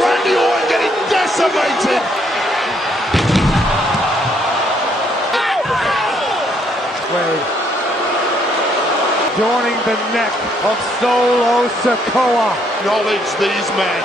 Randy Orton getting decimated. Wade joining the neck of Solo Sikoa. Acknowledge these men.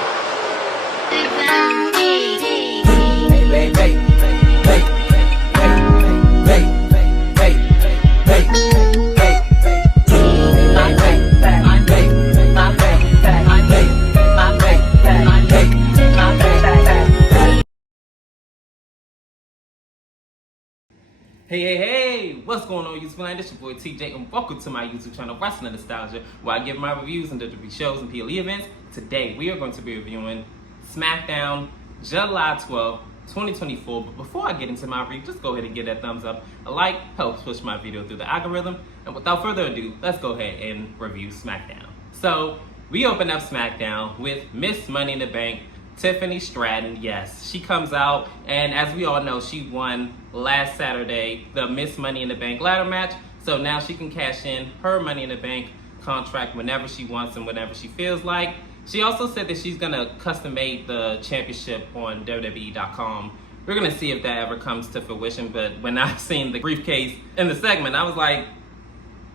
Hey, what's going on, YouTube land? It's your boy TJ, and welcome to my YouTube channel, Wrestling Nostalgia, where I give my reviews on WWE shows and PLE events. Today, we are going to be reviewing SmackDown, July 12th, 2024. But before I get into my review, just go ahead and give that thumbs up. A like helps push my video through the algorithm. And without further ado, let's go ahead and review SmackDown. So, we open up SmackDown with Miss Money in the Bank, Tiffany Stratton. Yes, she comes out, and as we all know, she won last Saturday the Miss Money in the Bank ladder match. So now she can cash in her Money in the Bank contract whenever she wants and whenever she feels like. She also said that she's gonna custom make the championship on WWE.com. We're gonna see if that ever comes to fruition, but when I seen the briefcase in the segment, I was like,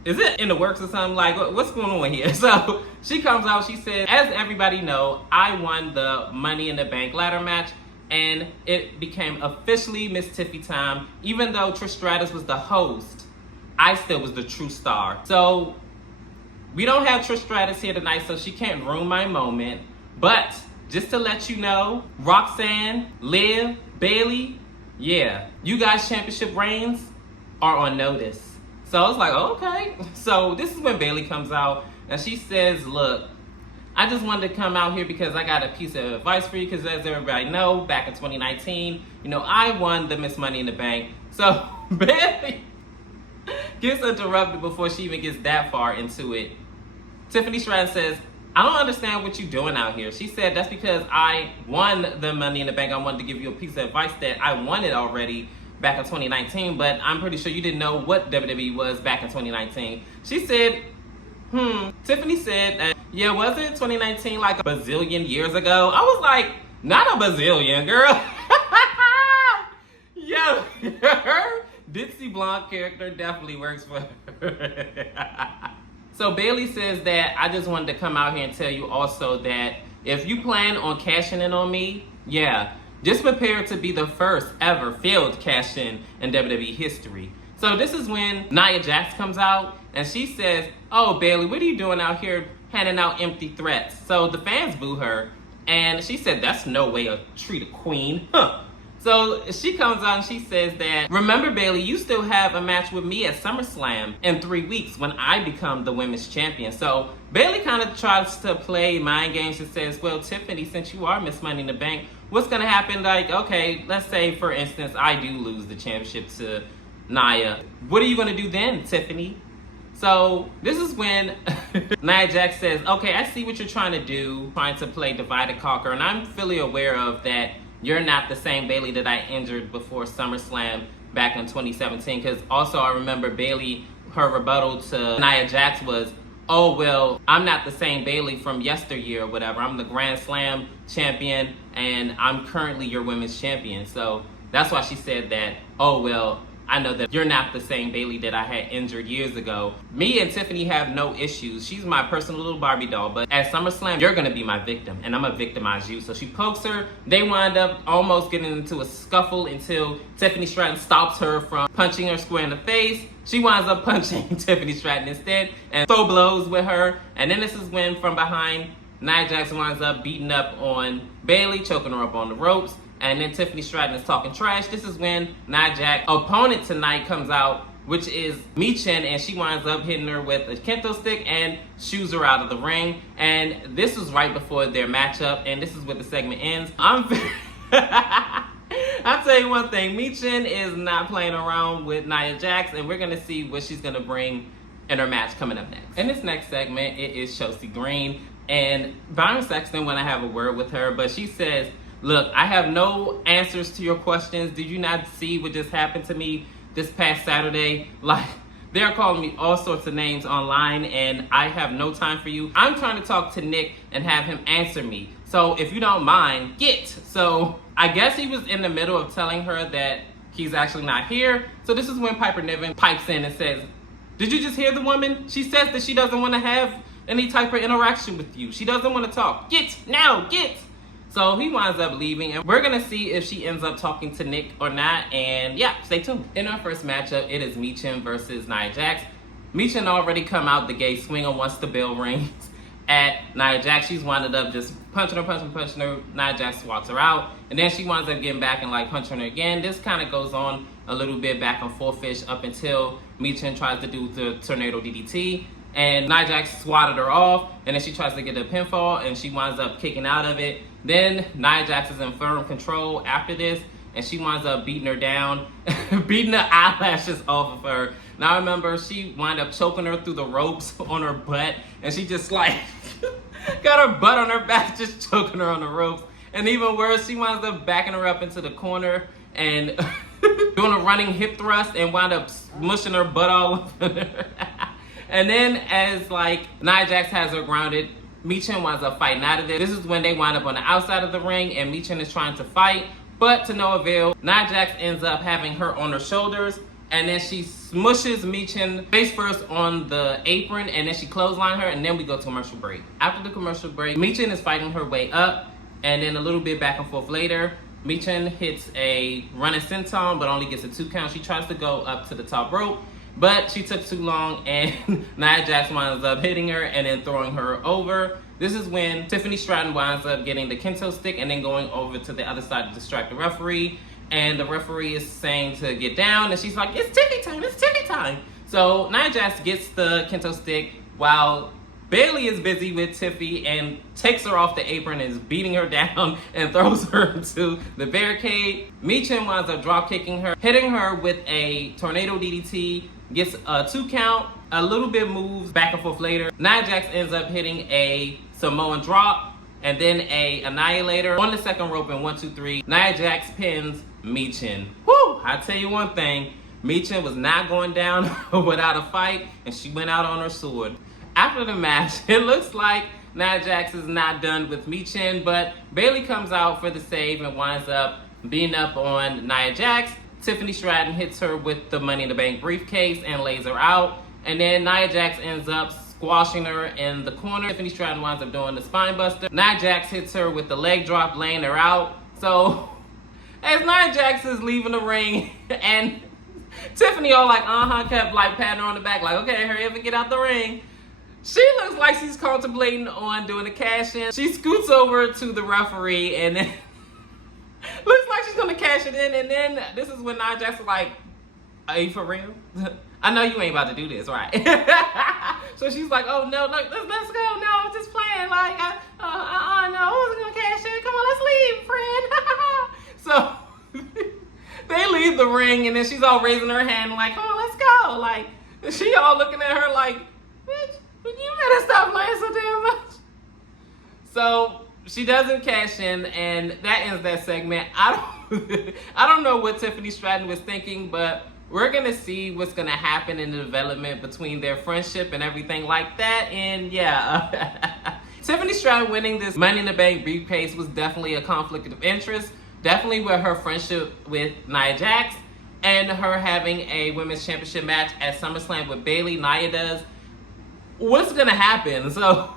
is it in the works or something? Like, what's going on here? So she comes out, she says, as everybody know, I won the Money in the Bank ladder match, and it became officially Miss Tiffy time. Even though Trish Stratus was the host, I still was the true star. So we don't have Trish Stratus here tonight, so she can't ruin my moment. But just to let you know, Roxanne, Liv, Bayley, yeah, you guys' championship reigns are on notice. So I was like, oh, okay. So this is when Bayley comes out and she says, look, I just wanted to come out here because I got a piece of advice for you, because as everybody know, back in 2019, I won the Miss Money in the Bank. So Bayley gets interrupted before she even gets that far into it. Tiffany Stratton says, I don't understand what you're doing out here. She said, that's because I won the Money in the Bank. I wanted to give you a piece of advice that I won it already back in 2019, but I'm pretty sure you didn't know what WWE was back in 2019. She said, Tiffany said, yeah, was it 2019 like a bazillion years ago? I was like, not a bazillion, girl. Yo, her Ditsy Blonde character definitely works for her. So Bayley says that I just wanted to come out here and tell you also that if you plan on cashing in on me, yeah, just prepare to be the first ever failed cash-in WWE history. So this is when Nia Jax comes out and she says, oh, Bayley, what are you doing out here handing out empty threats? So the fans boo her, and she said, that's no way to treat a queen. So she comes out and she says that, remember, Bayley, you still have a match with me at SummerSlam in 3 weeks when I become the women's champion. So Bayley kind of tries to play mind games and says, well, Tiffany, since you are Miss Money in the Bank, what's going to happen? Like, okay, let's say, for instance, I do lose the championship to Nia. What are you going to do then, Tiffany? So this is when Nia Jax says, okay, I see what you're trying to do, trying to play divide and conquer, and I'm fully aware of that. You're not the same Bayley that I injured before SummerSlam back in 2017. Because also I remember Bayley, her rebuttal to Nia Jax was, oh, well, I'm not the same Bayley from yesteryear or whatever. I'm the Grand Slam champion and I'm currently your women's champion. So that's why she said that, oh, well, I know that you're not the same Bayley that I had injured years ago. Me and Tiffany have no issues. She's my personal little Barbie doll, but at SummerSlam, you're gonna be my victim, and I'm gonna victimize you. So she pokes her. They wind up almost getting into a scuffle until Tiffany Stratton stops her from punching her square in the face. She winds up punching Tiffany Stratton instead and throw blows with her. And then this is when, from behind, Nia Jax winds up beating up on Bayley, choking her up on the ropes. And then Tiffany Stratton is talking trash. This is when Nia Jax opponent tonight comes out, which is Michin, and she winds up hitting her with a kendo stick and shoos her out of the ring. And this is right before their matchup, and this is where the segment ends. I'll tell you one thing, Michin is not playing around with Nia Jax, and we're gonna see what she's gonna bring in her match coming up next. In this next segment, it is Chelsea Green, and Byron Saxton when I have a word with her, but she says, look, I have no answers to your questions. Did you not see what just happened to me this past Saturday? Like, They're calling me all sorts of names online, and I have no time for you. I'm trying to talk to Nick and have him answer me. So if you don't mind, get. So I guess he was in the middle of telling her that he's actually not here. So this is when Piper Niven pipes in and says, did you just hear the woman? She says that she doesn't want to have any type of interaction with you. She doesn't want to talk. Get now, get. So he winds up leaving, and we're gonna see if she ends up talking to Nick or not. And yeah, stay tuned. In our first matchup, it is Michin versus Nia Jax. Michin already come out the gate swinging once the bell rings at Nia Jax. She's wound up just punching her. Nia Jax walks her out, and then she winds up getting back and like punching her again. This kind of goes on a little bit back and forth-ish up until Michin tries to do the tornado DDT, and Nia Jax swatted her off, and then she tries to get a pinfall, and she winds up kicking out of it. Then Nia Jax is in firm control after this, and she winds up beating her down, beating the eyelashes off of her. Now remember, she wound up choking her through the ropes on her butt, and she just like got her butt on her back, just choking her on the ropes. And even worse, she winds up backing her up into the corner and doing a running hip thrust and wound up smushing her butt all over her. And then as like Nia Jax has her grounded, Michin winds up fighting out of there. This is when they wind up on the outside of the ring, and Michin is trying to fight, but to no avail. Nia Jax ends up having her on her shoulders, and then she smushes Michin face first on the apron, and then she clothesline her, and then we go to commercial break. After the commercial break, Michin is fighting her way up, and then a little bit back and forth later, Michin hits a running senton, but only gets a 2 count. She tries to go up to the top rope, but she took too long, and Nia Jax winds up hitting her and then throwing her over. This is when Tiffany Stratton winds up getting the kendo stick and then going over to the other side to distract the referee. And the referee is saying to get down, and she's like, it's Tiffy time, it's Tiffy time. So Nia Jax gets the kendo stick while Bayley is busy with Tiffy and takes her off the apron and is beating her down and throws her into the barricade. Michin winds up drop kicking her, hitting her with a tornado DDT, gets a 2 count, a little bit moves back and forth later. Nia Jax ends up hitting a Samoan drop and then a annihilator on the second rope in 1, 2, 3. Nia Jax pins Michin. Woo! I tell you one thing, Michin was not going down without a fight, and she went out on her sword. After the match, it looks like Nia Jax is not done with Michin, but Bayley comes out for the save and winds up beating up on Nia Jax. Tiffany Stratton hits her with the Money in the Bank briefcase and lays her out. And then Nia Jax ends up squashing her in the corner. Tiffany Stratton winds up doing the spine buster. Nia Jax hits her with the leg drop, laying her out. So as Nia Jax is leaving the ring, and Tiffany all like, kept like patting her on the back, like, okay, hurry up and get out the ring. She looks like she's contemplating on doing a cash in. She scoots over to the referee and then looks like she's gonna cash it in. And then this is when Nia Jax is like, are you for real? I know you ain't about to do this, right? So she's like, oh no, look, let's go. No, I'm just playing. Like, no, I wasn't gonna cash in. Come on, let's leave, friend. So they leave the ring, and then she's all raising her hand like, come on, let's go. Like, she all looking at her like, bitch, you better stop playing so damn much. So she doesn't cash in, and that ends that segment. I don't know what Tiffany Stratton was thinking, but we're gonna see what's gonna happen in the development between their friendship and everything like that. And yeah, Tiffany Stratton winning this Money in the Bank briefcase was definitely a conflict of interest. Definitely with her friendship with Nia Jax and her having a women's championship match at SummerSlam with Bayley. Nia does. What's gonna happen? So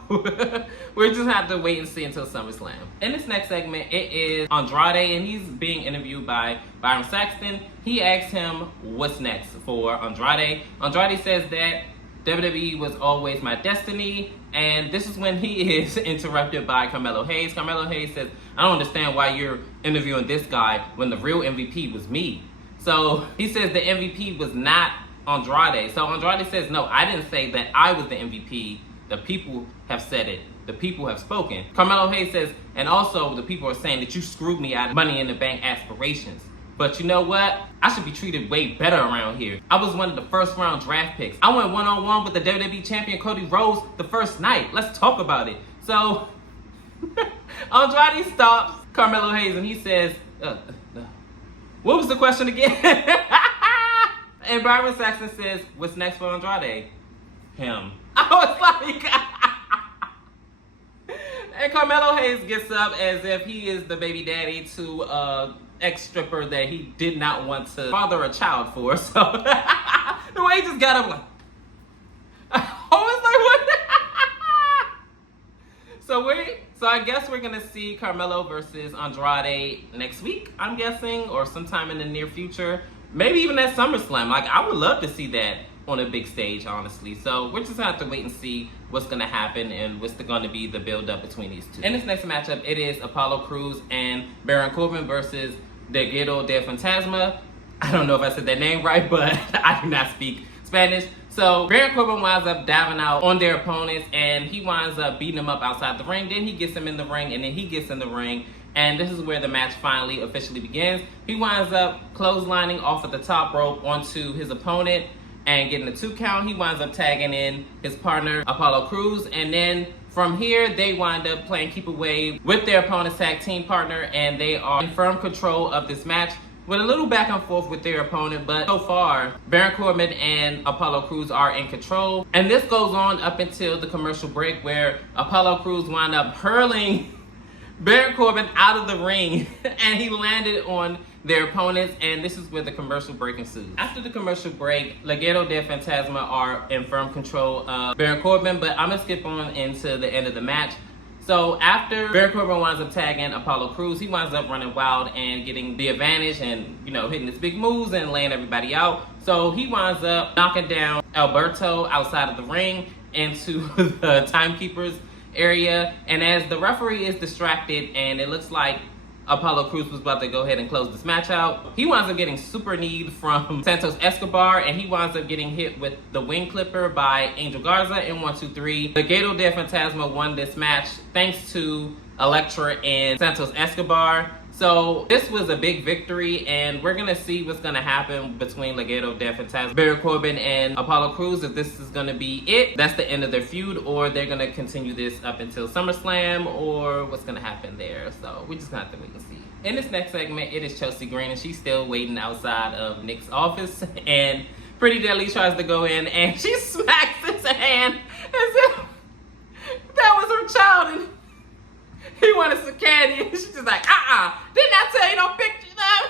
we're just have to wait and see until SummerSlam. In this next segment, it is Andrade, and he's being interviewed by Byron Saxton. He asks him what's next for Andrade. Andrade says that WWE was always my destiny, and this is when he is interrupted by Carmelo Hayes. Carmelo Hayes says, I don't understand why you're interviewing this guy when the real MVP was me. So he says the MVP was not Andrade. So Andrade says, no, I didn't say that I was the MVP. The people have said it. The people have spoken. Carmelo Hayes says, and also the people are saying that you screwed me out of Money in the Bank aspirations. But you know what? I should be treated way better around here. I was one of the first round draft picks. I went one-on-one with the WWE champion Cody Rhodes the first night. Let's talk about it. So Andrade stops Carmelo Hayes and he says, what was the question again? And Byron Saxton says, what's next for Andrade? Him. I was like... And Carmelo Hayes gets up as if he is the baby daddy to ex-stripper that he did not want to father a child for. So the way he just got up like... I was like, what? So I guess we're gonna see Carmelo versus Andrade next week, I'm guessing, or sometime in the near future. Maybe even at SummerSlam. Like, I would love to see that on a big stage, honestly. So we're just gonna have to wait and see what's gonna happen and what's gonna be the build-up between these two. In this next matchup, it is Apollo Crews and Baron Corbin versus Legado del Fantasma. I don't know if I said that name right, but I do not speak Spanish. So Baron Corbin winds up diving out on their opponents, and he winds up beating them up outside the ring. Then he gets them in the ring, and then he gets in the ring. And this is where the match finally officially begins. He winds up clotheslining off at the top rope onto his opponent and getting a 2 count. He winds up tagging in his partner, Apollo Crews. And then from here, they wind up playing keep away with their opponent's tag team partner, and they are in firm control of this match with a little back and forth with their opponent. But so far, Baron Corbin and Apollo Crews are in control. And this goes on up until the commercial break, where Apollo Crews wind up hurling Baron Corbin out of the ring, and he landed on their opponents, and this is where the commercial break ensues. After the commercial break, Legado del Fantasma are in firm control of Baron Corbin, but I'm gonna skip on into the end of the match. So after Baron Corbin winds up tagging Apollo Crews, he winds up running wild and getting the advantage and, you know, hitting his big moves and laying everybody out. So he winds up knocking down Alberto outside of the ring into the timekeeper's area, and as the referee is distracted and it looks like Apollo Crews was about to go ahead and close this match out, he winds up getting super kneed from Santos Escobar, and he winds up getting hit with the wing clipper by Angel Garza in 1, 2, 3. Legado del Fantasma won this match thanks to Elektra and Santos Escobar. So this was a big victory, and we're gonna see what's gonna happen between Legado del Fantasma, Baron Corbin, and Apollo Crews. If this is gonna be it, that's the end of their feud, or they're gonna continue this up until SummerSlam, or what's gonna happen there. So we just gonna have to wait and see. In this next segment, it is Chelsea Green, and she's still waiting outside of Nick's office, and Pretty Deadly tries to go in, and she smacks his hand as if that was her child, and he wanted some candy, and she's just like, didn't I tell you don't pick it up?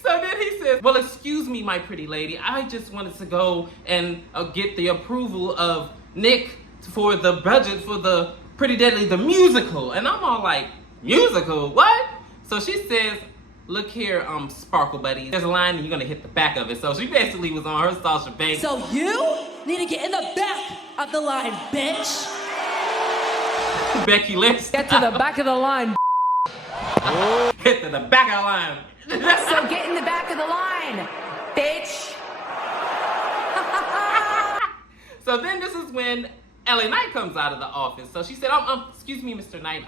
So then he says, well, excuse me, my pretty lady. I just wanted to go and get the approval of Nick for the budget for the Pretty Deadly, the musical. And I'm all like, musical? What? So she says, look here, Sparkle Buddy. There's a line and you're gonna hit the back of it. So she basically was on her Sasha Banks. So you need to get in the back of the line, bitch. Becky Lynch. Get to the back of the line. Hit to the back of the line. So get in the back of the line, bitch. So then this is when LA Knight comes out of the office. So she said, excuse me, Mr. Knight,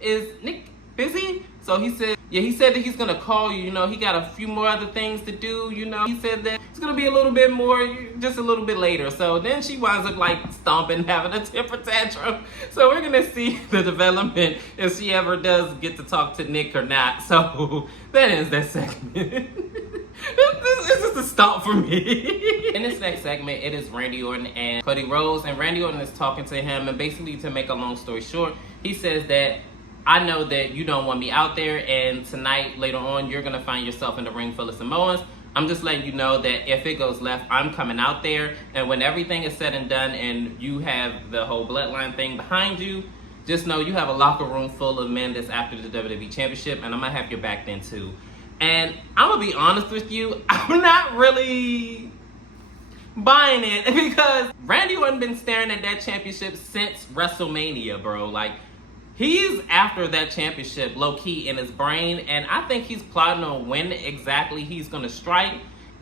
is Nick busy? So he said, yeah, he said that he's gonna call you, he got a few more other things to do, he said that it's gonna be a little bit more, just a little bit later. So then she winds up like stomping, having a temper tantrum. So we're gonna see the development if she ever does get to talk to Nick or not. So that ends that segment. This is just a stomp for me. In this next segment, it is Randy Orton and Cody Rhodes, and Randy Orton is talking to him, and basically, to make a long story short, he says that I know that you don't want me out there, and tonight, later on, you're going to find yourself in the ring full of Samoans. I'm just letting you know that if it goes left, I'm coming out there, and when everything is said and done and you have the whole bloodline thing behind you, just know you have a locker room full of men that's after the WWE Championship, and I'm going to have your back then too. And I'm going to be honest with you, I'm not really buying it, because Randy Orton been staring at that championship since WrestleMania, bro. Like, he's after that championship low-key in his brain, and I think he's plotting on when exactly he's going to strike.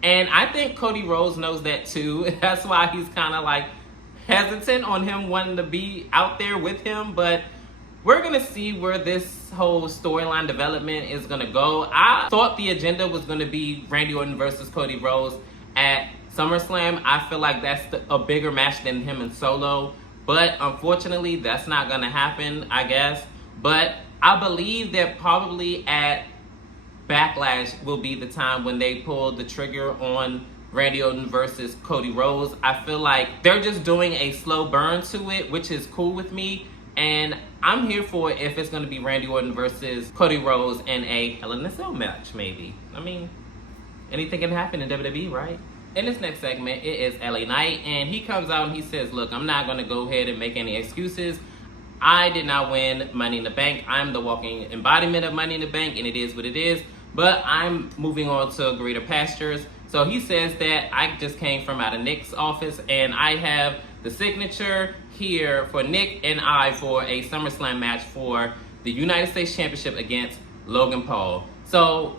And I think Cody Rhodes knows that too. That's why he's kind of like hesitant on him wanting to be out there with him. But we're going to see where this whole storyline development is going to go. I thought the agenda was going to be Randy Orton versus Cody Rhodes at SummerSlam. I feel like that's a bigger match than him and Solo. But unfortunately, that's not going to happen, I guess. But I believe that probably at Backlash will be the time when they pull the trigger on Randy Orton versus Cody Rhodes. I feel like they're just doing a slow burn to it, which is cool with me. And I'm here for it if it's going to be Randy Orton versus Cody Rhodes in a Hell in a Cell match, maybe. I mean, anything can happen in WWE, right? In this next segment, it is LA Knight, and he comes out and he says, look, I'm not going to go ahead and make any excuses. I did not win Money in the Bank. I'm the walking embodiment of Money in the Bank, and it is what it is. But I'm moving on to greater pastures. So he says that I just came from out of Nick's office, and I have the signature here for Nick and I for a SummerSlam match for the United States Championship against Logan Paul. So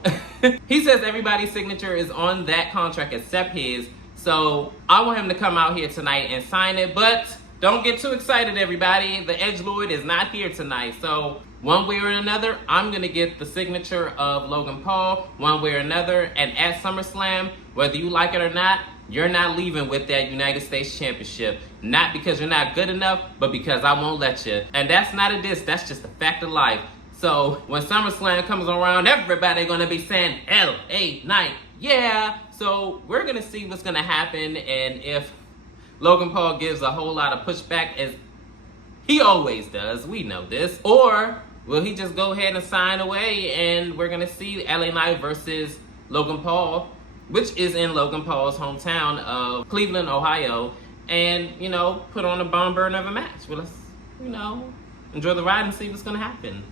he says everybody's signature is on that contract except his. So I want him to come out here tonight and sign it. But don't get too excited, everybody. The edgelord is not here tonight. So one way or another, I'm going to get the signature of Logan Paul one way or another. And at SummerSlam, whether you like it or not, you're not leaving with that United States Championship. Not because you're not good enough, but because I won't let you. And that's not a diss. That's just a fact of life. So when SummerSlam comes around, everybody going to be saying, LA Knight, yeah. So we're going to see what's going to happen. And if Logan Paul gives a whole lot of pushback, as he always does, we know this. Or will he just go ahead and sign away and we're going to see LA Knight versus Logan Paul, which is in Logan Paul's hometown of Cleveland, Ohio, and, you know, put on a barn burner of a match. Well, let's, you know, enjoy the ride and see what's going to happen.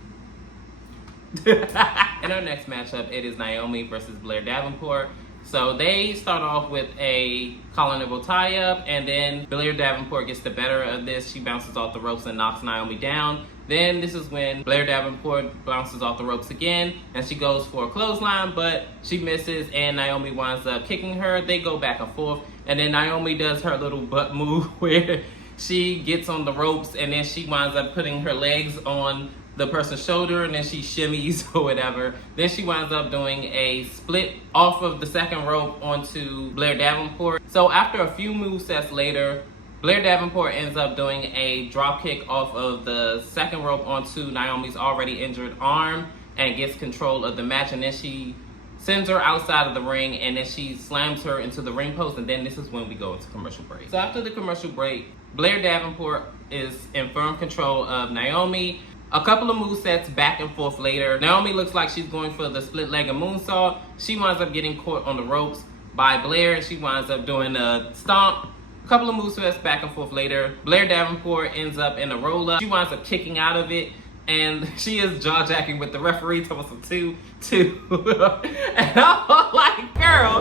In our next matchup, it is Naomi versus Blair Davenport. So they start off with a collar tie-up, and then Blair Davenport gets the better of this. She bounces off the ropes and knocks Naomi down. Then this is when Blair Davenport bounces off the ropes again, and she goes for a clothesline, but she misses, and Naomi winds up kicking her. They go back and forth, and then Naomi does her little butt move where she gets on the ropes, and then she winds up putting her legs on the person's shoulder, and then she shimmies or whatever. Then she winds up doing a split off of the second rope onto Blair Davenport. So after a few movesets later, Blair Davenport ends up doing a drop kick off of the second rope onto Naomi's already injured arm and gets control of the match. And then she sends her outside of the ring, and then she slams her into the ring post. And then this is when we go into commercial break. So after the commercial break, Blair Davenport is in firm control of Naomi. A couple of movesets back and forth later, Naomi looks like she's going for the split-legged moonsault. She winds up getting caught on the ropes by Blair, and she winds up doing a stomp. A couple of movesets back and forth later, Blair Davenport ends up in a roll-up. She winds up kicking out of it, and she is jaw-jacking with the referee, telling us 2-2. And I'm like,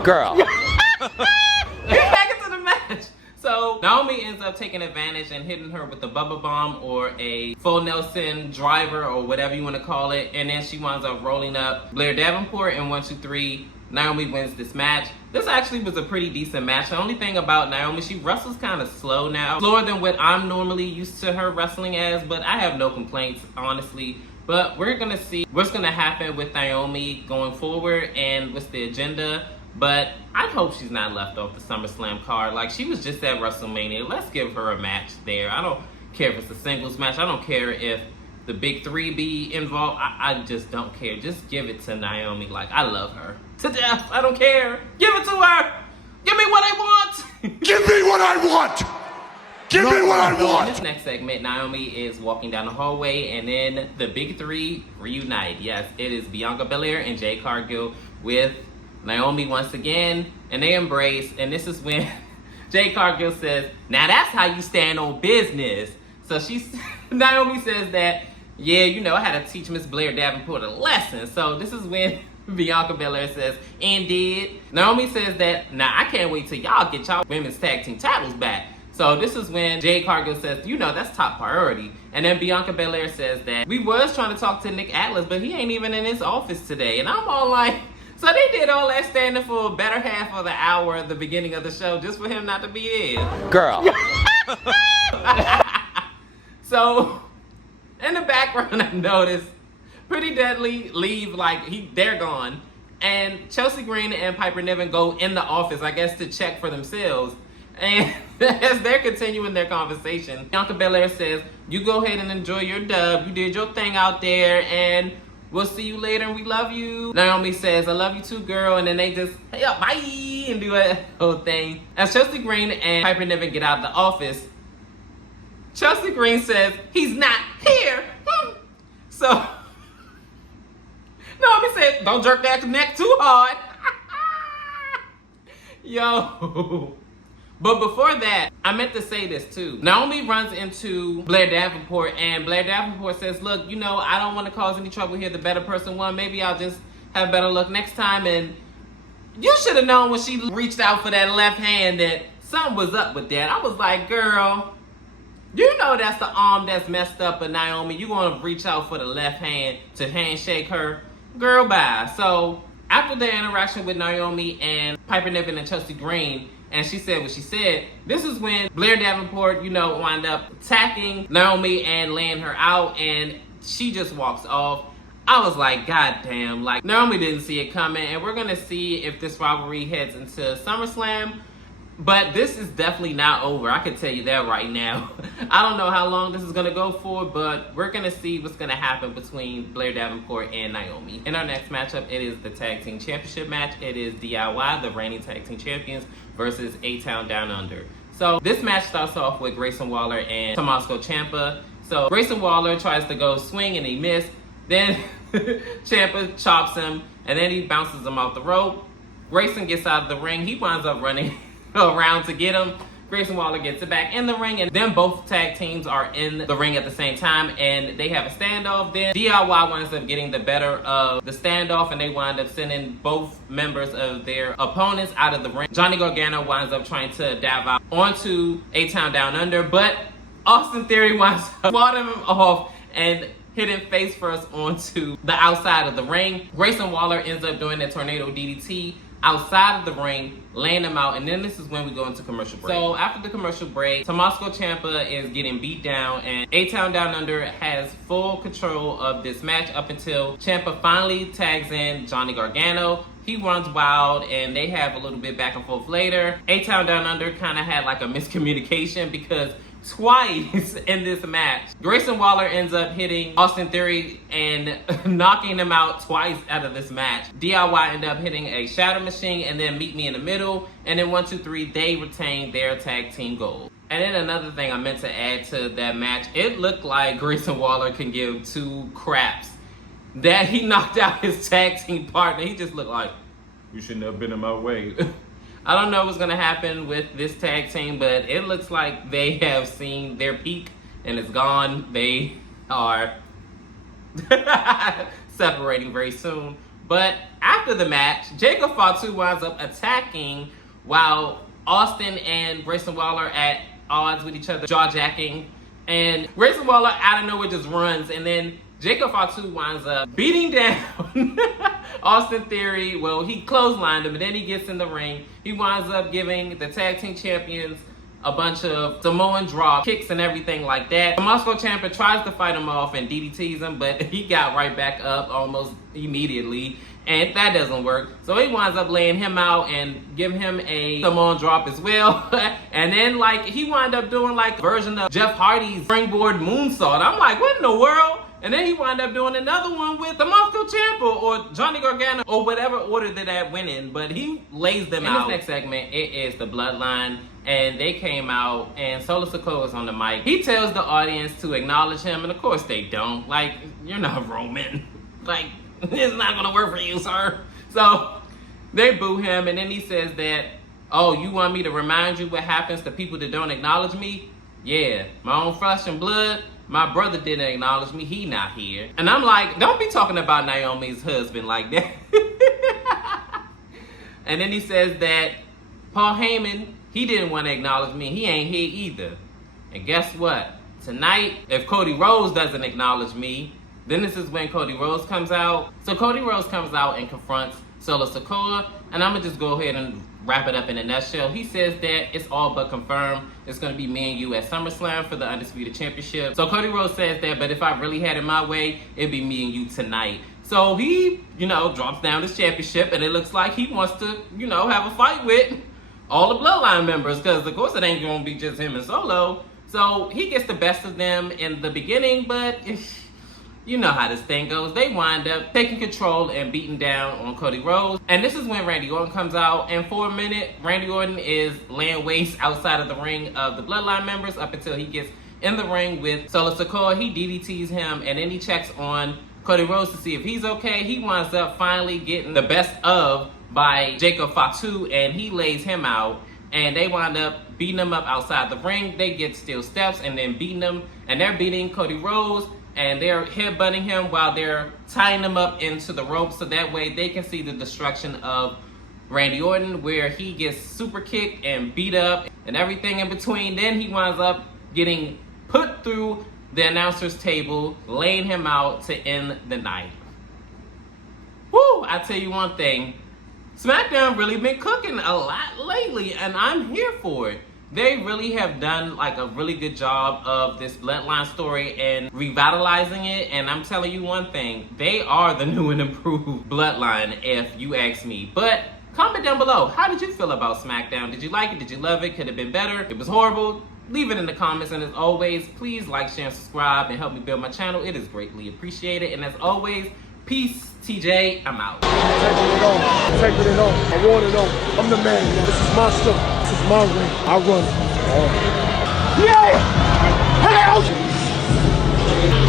girl. Get back into the match. So Naomi ends up taking advantage and hitting her with the Bubba Bomb or a full Nelson driver or whatever you want to call it. And then she winds up rolling up Blair Davenport, and 1, 2, 3, Naomi wins this match. This actually was a pretty decent match. The only thing about Naomi, she wrestles kind of slow now. Slower than what I'm normally used to her wrestling as, but I have no complaints, honestly. But we're going to see what's going to happen with Naomi going forward and what's the agenda. But I hope she's not left off the SummerSlam card. Like, she was just at WrestleMania. Let's give her a match there. I don't care if it's a singles match. I don't care if the big three be involved. I just don't care. Just give it to Naomi. Like, I love her to death. I don't care. Give it to her. Give me what I want. Give me what I want. Give me what I want. In this next segment, Naomi is walking down the hallway, and then the big three reunite. Yes, it is Bianca Belair and Jade Cargill with Naomi once again, and they embrace. And this is when Jade Cargill says, now that's how you stand on business. So Naomi says that, yeah, you know, I had to teach Miss Blair Davenport a lesson. So this is when Bianca Belair says, indeed. Naomi says that, now I can't wait till y'all get y'all women's tag team titles back. So this is when Jade Cargill says, you know, that's top priority. And then Bianca Belair says that we was trying to talk to Nick Atlas, but he ain't even in his office today. And I'm all like, so they did all that standing for a better half of the hour at the beginning of the show just for him not to be in. Girl. So, in the background, I noticed Pretty Deadly leave, like, they're gone. And Chelsea Green and Piper Niven go in the office, I guess, to check for themselves. And as they're continuing their conversation, Bianca Belair says, you go ahead and enjoy your dub. You did your thing out there, and we'll see you later and we love you. Naomi says, I love you too, girl. And then they just, hey, bye, and do a whole thing. As Chelsea Green and Piper Niven get out of the office, Chelsea Green says, he's not here. So, Naomi said, don't jerk that neck too hard. Yo. But before that, I meant to say this too. Naomi runs into Blair Davenport, and Blair Davenport says, look, I don't want to cause any trouble here. The better person won. Maybe I'll just have better luck next time. And you should have known when she reached out for that left hand that something was up with that. I was like, girl, you know that's the arm that's messed up of Naomi. You want to reach out for the left hand to handshake her? Girl, bye. So after their interaction with Naomi and Piper Niven and Chelsea Green, and she said what she said, this is when Blair Davenport, wound up attacking Naomi and laying her out, and she just walks off. I was like, God damn, like Naomi didn't see it coming, and we're gonna see if this rivalry heads into SummerSlam. But this is definitely not over. I can tell you that right now. I don't know how long this is going to go for, but we're going to see what's going to happen between Blair Davenport and Naomi. In our next matchup, it is the Tag Team Championship match. It is DIY, the reigning Tag Team Champions, versus A-Town Down Under. So this match starts off with Grayson Waller and Tommaso Ciampa. So Grayson Waller tries to go swing and he missed. Then Ciampa chops him and then he bounces him off the rope. Grayson gets out of the ring. He winds up running around to get him. Grayson Waller gets it back in the ring, and then both tag teams are in the ring at the same time, and they have a standoff. Then DIY winds up getting the better of the standoff, and they wind up sending both members of their opponents out of the ring. Johnny Gargano winds up trying to dive out onto A-Town Down Under, but Austin Theory winds up warding him off and hitting face first onto the outside of the ring. Grayson Waller ends up doing a tornado DDT outside of the ring, laying him out, and then this is when we go into commercial break. So after the commercial break, Tommaso Ciampa is getting beat down, and A-Town Down Under has full control of this match up until Ciampa finally tags in Johnny Gargano. He runs wild, and they have a little bit back and forth later. A-Town Down Under kind of had like a miscommunication because twice in this match, Grayson Waller ends up hitting Austin Theory and knocking him out twice out of this match. DIY end up hitting a Shatter Machine and then Meet Me in the Middle, and then 1, 2, 3, they retain their tag team gold. And then another thing I meant to add to that match, it looked like Grayson Waller can give two craps that he knocked out his tag team partner. He just looked like, you shouldn't have been in my way. I don't know what's going to happen with this tag team, but it looks like they have seen their peak and it's gone. They are separating very soon. But after the match, Jacob Fatu winds up attacking while Austin and Grayson Waller are at odds with each other, jaw-jacking. And Grayson Waller out of nowhere just runs, and then Jacob Fatu winds up beating down Austin Theory. Well, he clotheslined him, and then he gets in the ring. He winds up giving the tag team champions a bunch of Samoan drop kicks and everything like that. Tommaso Ciampa tries to fight him off and DDTs him, but he got right back up almost immediately, and that doesn't work. So he winds up laying him out and give him a Samoan drop as well. And then like he wind up doing like a version of Jeff Hardy's springboard moonsault. I'm like, what in the world? And then he wound up doing another one with Tommaso Ciampa or Johnny Gargano or whatever order that went in. But he lays them out. In this next segment, it is the Bloodline. And they came out and Solo Sikoa is on the mic. He tells the audience to acknowledge him. And of course they don't. Like, you're not Roman. Like, it's not going to work for you, sir. So they boo him. And then he says that, oh, you want me to remind you what happens to people that don't acknowledge me? Yeah, my own flesh and blood. My brother didn't acknowledge me. He not here. And I'm like, don't be talking about Naomi's husband like that. And then he says that Paul Heyman, he didn't want to acknowledge me. He ain't here either. And guess what? Tonight, if Cody Rhodes doesn't acknowledge me, then this is when Cody Rhodes comes out. So Cody Rhodes comes out and confronts Solo Sikoa. And I'm going to just go ahead and wrap it up in a nutshell. He says that it's all but confirmed. It's going to be me and you at SummerSlam for the Undisputed Championship. So Cody Rhodes says that, but if I really had it my way, it'd be me and you tonight. So he, drops down his championship, and it looks like he wants to, have a fight with all the Bloodline members, because of course it ain't going to be just him and Solo. So he gets the best of them in the beginning, but you know how this thing goes. They wind up taking control and beating down on Cody Rhodes. And this is when Randy Orton comes out. And for a minute, Randy Orton is laying waste outside of the ring of the Bloodline members up until he gets in the ring with Solo Sikoa. He DDTs him, and then he checks on Cody Rhodes to see if he's okay. He winds up finally getting the best of by Jacob Fatu, and he lays him out. And they wind up beating him up outside the ring. They get steel steps and then beating him. And they're beating Cody Rhodes. And they're headbutting him while they're tying him up into the rope. So that way they can see the destruction of Randy Orton, where he gets super kicked and beat up and everything in between. Then he winds up getting put through the announcer's table, laying him out to end the night. Woo! I tell you one thing. SmackDown really been cooking a lot lately, and I'm here for it. They really have done like a really good job of this Bloodline story and revitalizing it. And I'm telling you one thing, they are the new and improved Bloodline, if you ask me. But comment down below, how did you feel about SmackDown? Did you like it? Did you love it? Could it have been better? It was horrible? Leave it in the comments. And as always, please like, share, and subscribe and help me build my channel. It is greatly appreciated. And as always, peace. TJ, I'm out. Taking it on. Taking it on. I want it on. I'm the man. This is my show. This is my ring. I run it. Yeah! Hell!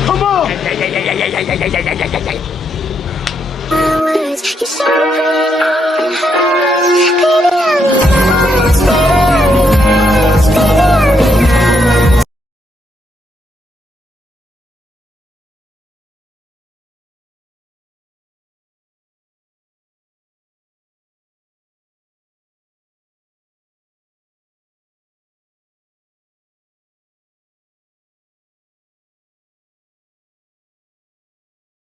Come on! You're so pretty, baby,